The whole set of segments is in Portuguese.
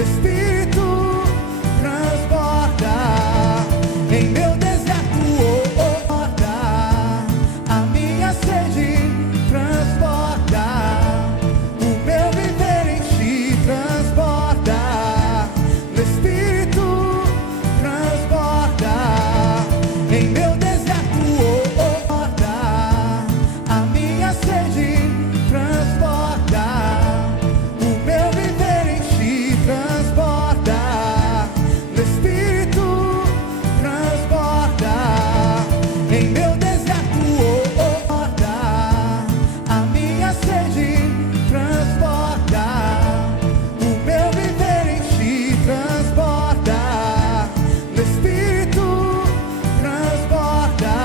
Espírito transborda em meu deserto, a minha sede transborda, o meu viver em ti transborda. Espírito transborda em meu deserto, a minha sede transborda, o meu viver em ti transborda. Espírito transborda em meu deserto, a minha sede transborda, o meu viver em ti transborda. Espírito transborda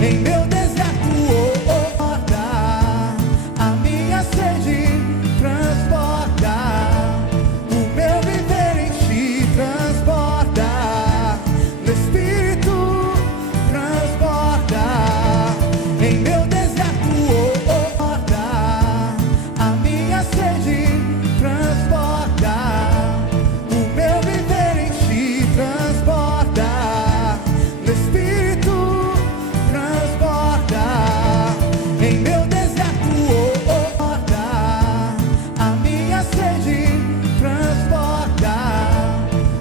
em meu deserto, a minha sede transborda, o meu viver em ti transborda. Espírito transborda em meu deserto, a minha sede transborda, o meu viver em ti transborda. Espírito transborda em meu deserto, a minha sede transborda,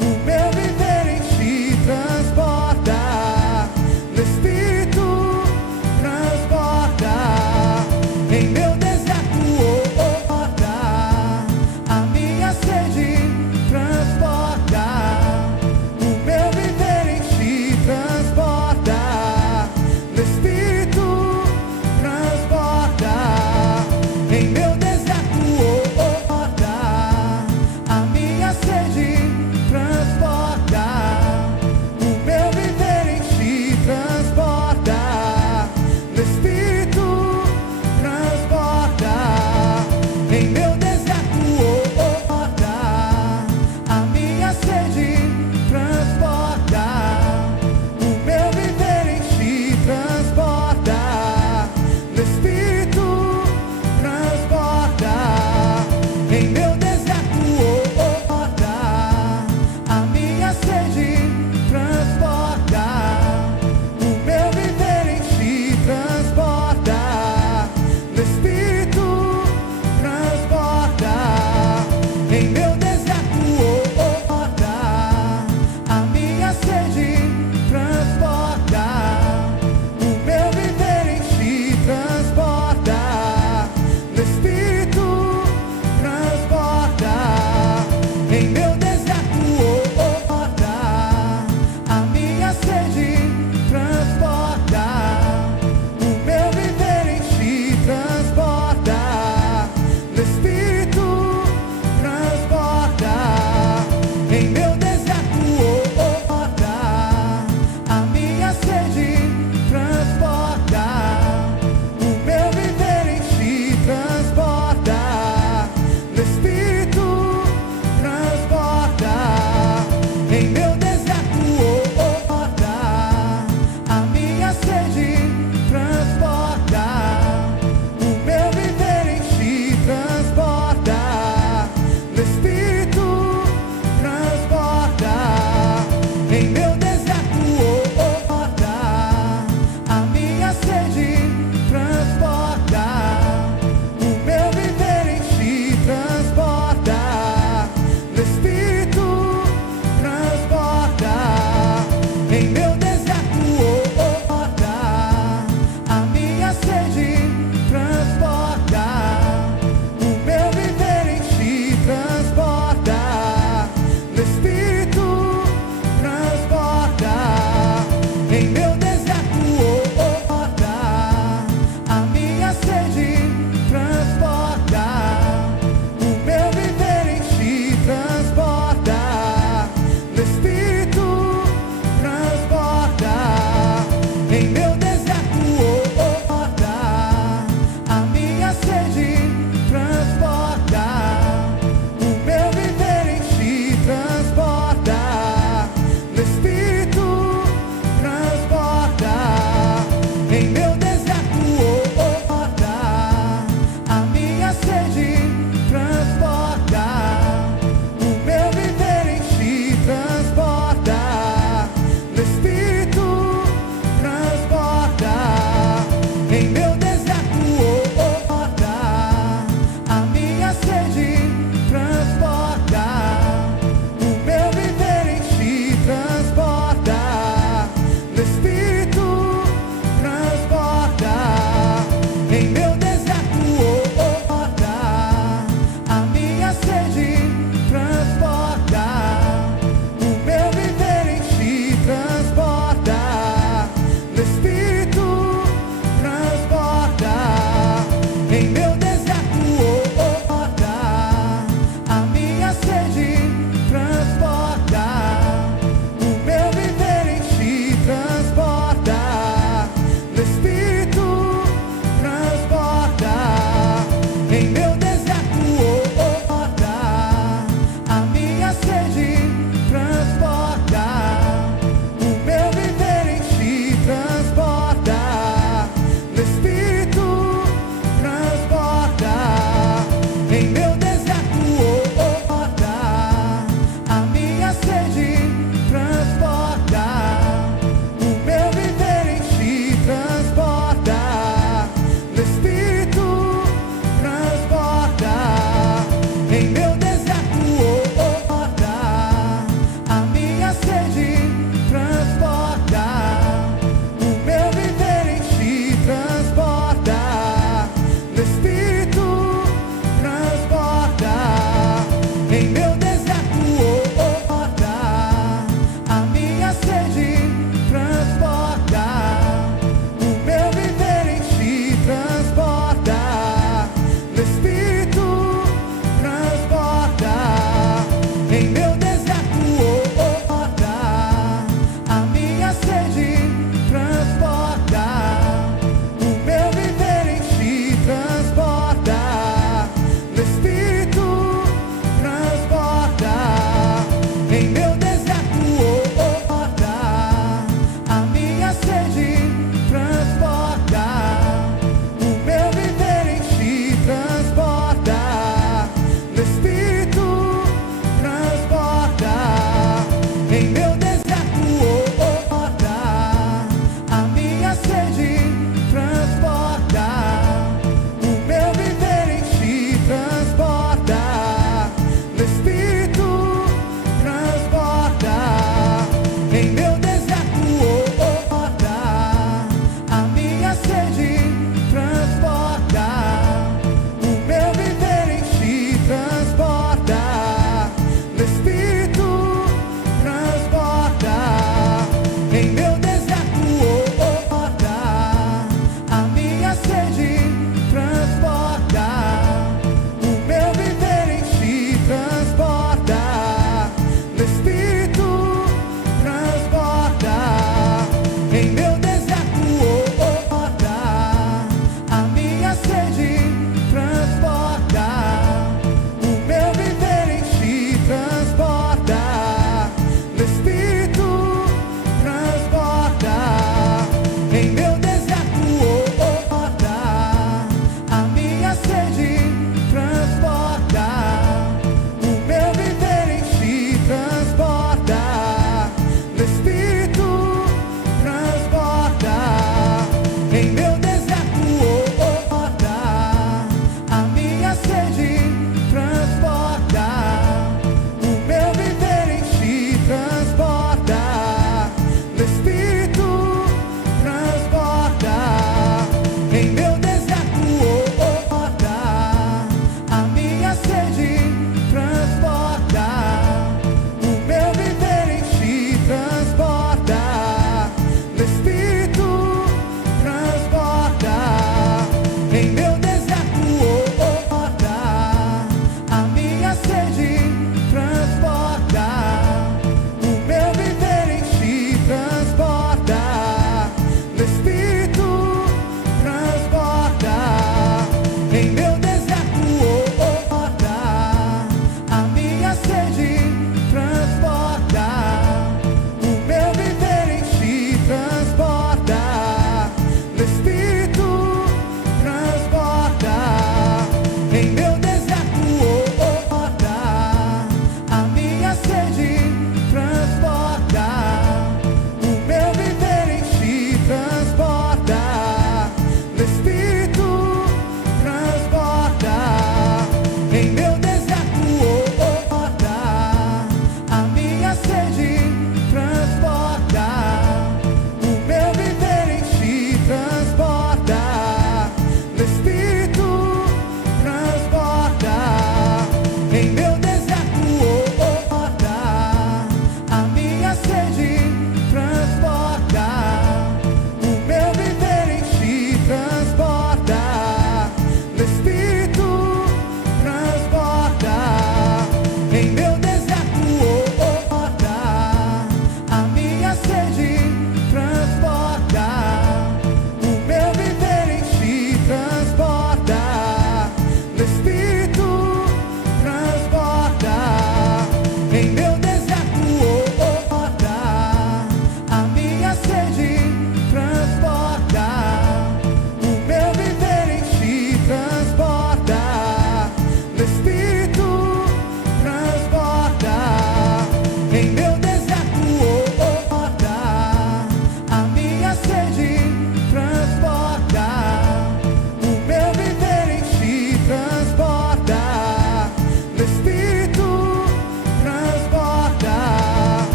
o meu viver em ti transborda. Espírito transborda em meu deserto, a minha sede transborda, o meu viver em ti transborda. Espírito transborda em meu deserto, a minha sede transborda, o meu viver em ti transborda. Espírito transborda em meu deserto, a minha sede transborda, o meu viver em ti transborda. Espírito transborda em meu deserto, a minha sede transborda, o meu viver em ti transborda. Espírito transborda em meu deserto, a minha sede transborda, o meu viver em ti transborda. Espírito transborda em meu deserto, a minha sede transborda, o meu viver em ti transborda. Espírito transborda em meu deserto, a minha sede transborda, o meu viver em ti transborda. Espírito transborda em meu deserto, a minha sede transborda, o meu viver em ti transborda. Espírito transborda em meu deserto, a minha sede transborda, o meu viver em ti transborda. Espírito transborda em meu deserto, a minha sede transborda, o meu viver em ti transborda. Espírito transborda em meu deserto, a minha sede transborda, o meu viver em ti transborda.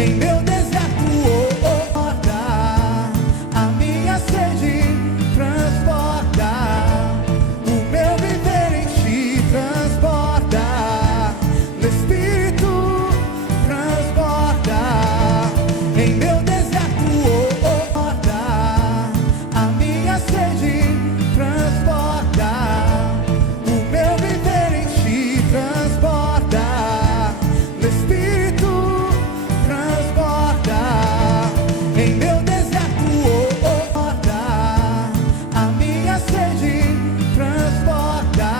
em meu deserto, a minha sede transporta, o meu viver em ti transporta, o Espírito transporta, em meu deserto, a minha sede transporta, o meu viver em ti transporta, o Espírito transporta, em meu deserto, a minha sede transporta,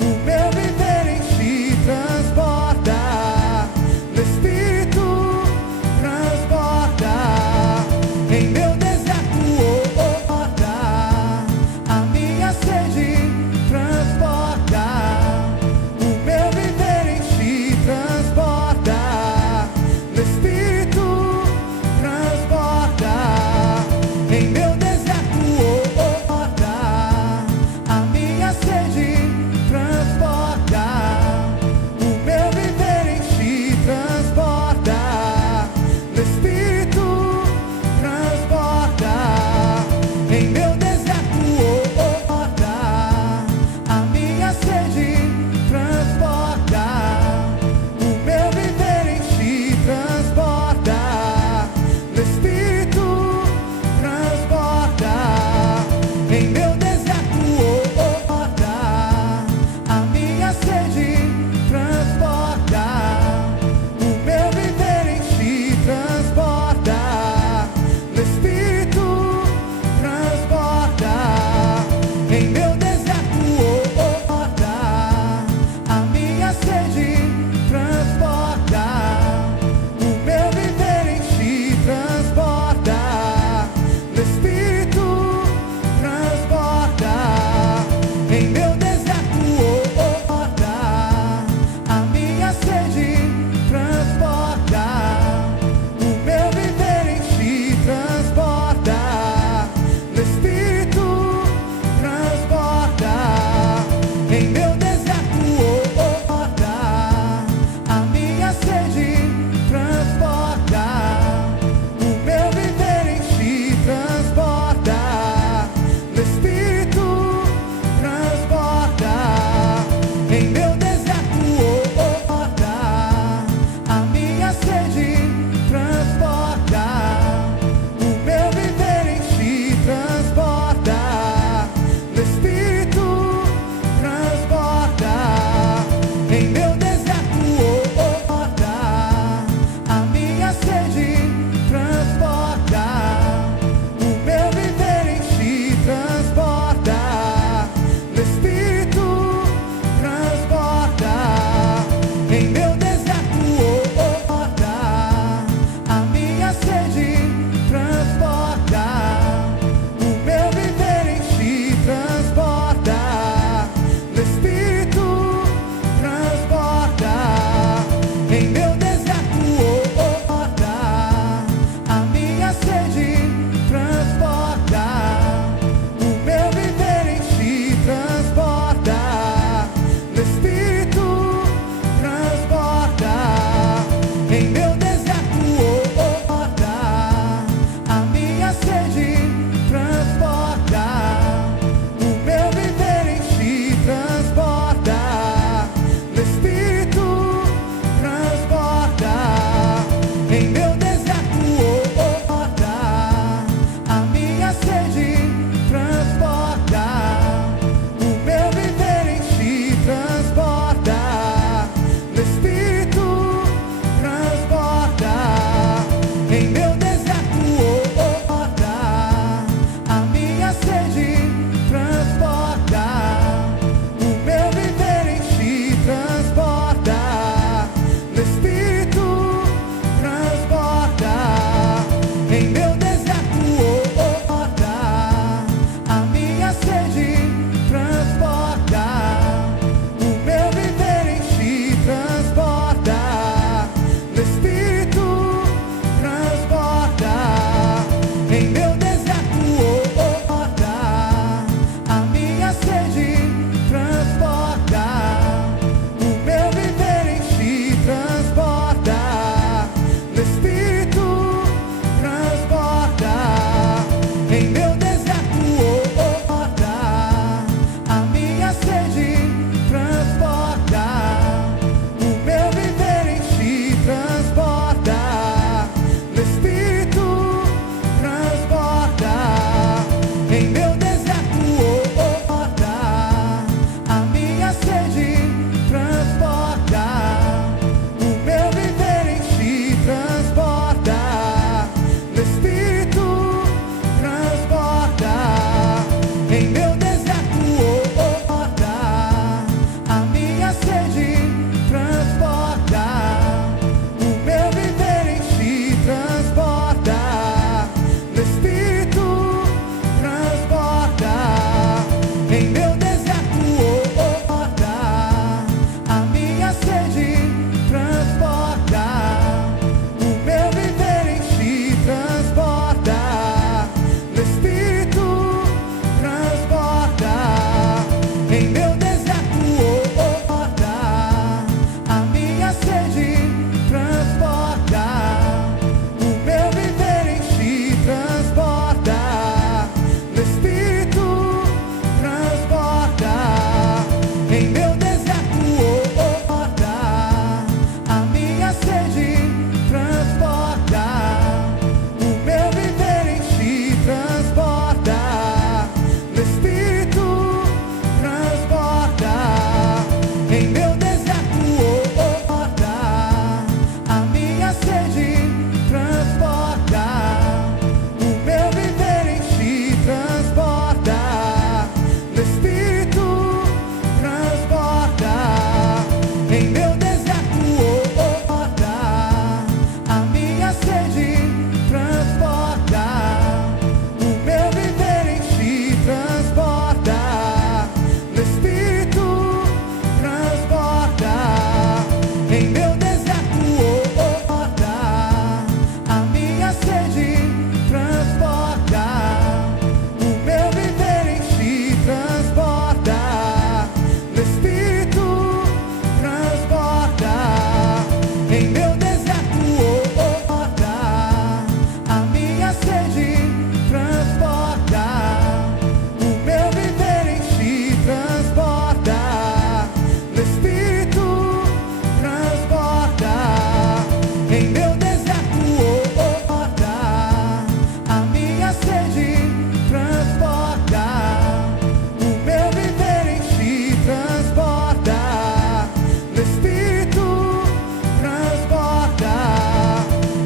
o meu viver em ti transporta, o Espírito transporta, em meu deserto, a minha sede transporta, o meu viver em ti transporta, o Espírito transporta, em meu deserto, a minha sede transporta, o meu viver em ti transporta, o Espírito transporta, em meu deserto, a minha sede transporta, o meu viver em ti transporta, o Espírito transporta, em meu deserto, a minha sede transporta, o meu viver em ti transporta, o Espírito transporta, em meu deserto, a minha sede transporta, o meu viver em ti transporta, o Espírito transporta, em meu deserto, a minha sede transporta, o meu viver em ti transporta, o Espírito transporta, em meu deserto, a minha sede transporta, o meu viver em ti transporta, o Espírito transporta, em meu deserto, a minha sede transporta, o meu viver em ti transporta, o Espírito transporta, em meu deserto, a minha sede transporta, o meu viver em ti transporta, o Espírito transporta, em meu deserto, a minha sede transporta, o meu viver em ti transporta, o Espírito transporta, em meu deserto, a minha sede transporta, o meu viver em ti transporta, o Espírito transporta, em meu deserto, a minha sede transporta, o meu viver em ti transporta, o Espírito transporta, em meu deserto, a minha sede transporta, o meu viver em ti transporta, o Espírito transporta, em meu deserto, a minha sede transporta, o meu viver em ti transporta, o Espírito transporta, em meu deserto, a minha sede transporta, o meu viver em ti transporta, o Espírito transporta.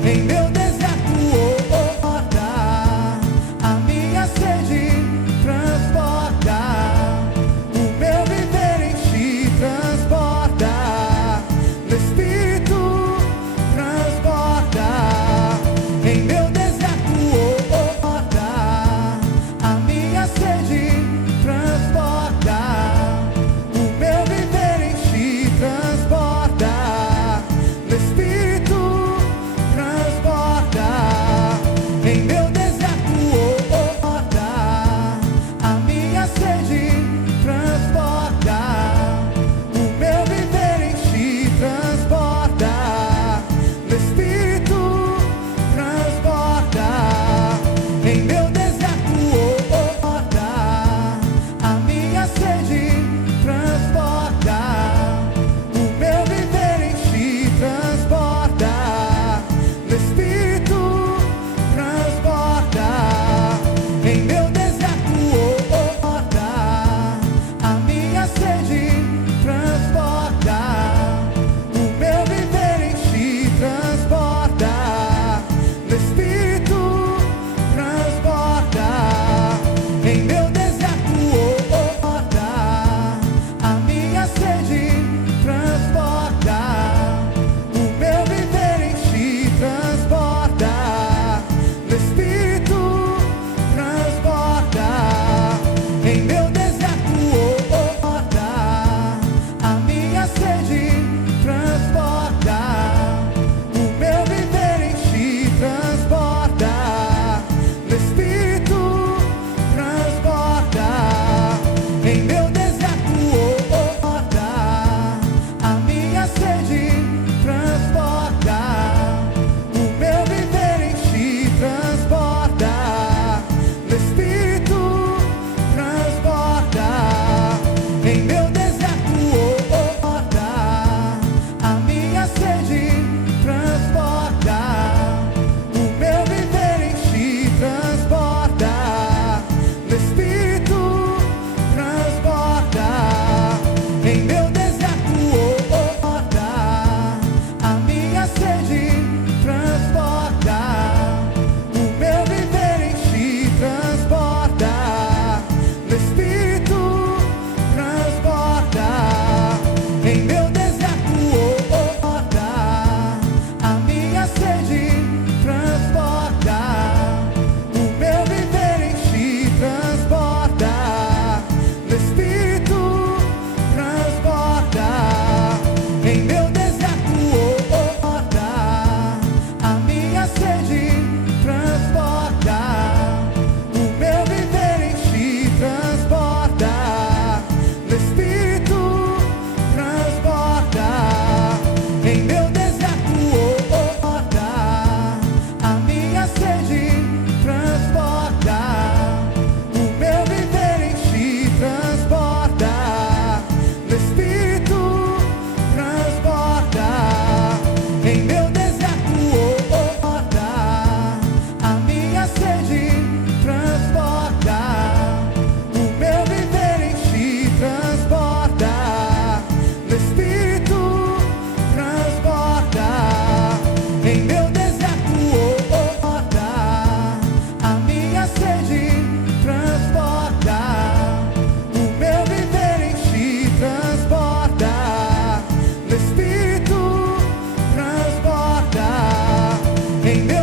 em meu deserto, a minha sede transporta, o meu viver em ti transporta, o Espírito transporta, em meu deserto, a minha sede transporta, o meu viver em ti transporta, o Espírito transporta, em meu deserto, a minha sede transporta, o meu viver em ti transporta, o Espírito transporta, em meu deserto, a minha sede transporta, o meu viver em ti transporta, o Espírito transporta, em meu deserto, a minha sede transporta, o meu viver em ti transporta, o Espírito transporta, em meu deserto, a minha sede transporta, o meu viver em ti transporta, o Espírito transporta, em meu deserto, a minha sede transporta, o meu viver em ti transporta, o Espírito transporta, em meu deserto, a minha sede transporta, o meu viver em ti transporta, o Espírito transporta, em meu deserto, a minha sede transporta, o meu viver em ti transporta, o Espírito transporta, em meu deserto, a minha sede transporta, o meu viver em ti transporta, o Espírito transporta, em meu deserto, a minha sede transporta, o meu viver em ti transporta, o Espírito transporta, em meu deserto, a minha sede transporta, o meu viver em ti transporta, o Espírito transporta, em meu deserto, a minha sede transporta, o meu viver em ti transporta, o Espírito transporta, em meu deserto, a minha sede transporta, o meu viver em ti transporta, o Espírito transporta, em meu deserto, a minha sede transporta, o meu viver em ti transporta, o Espírito transporta, em meu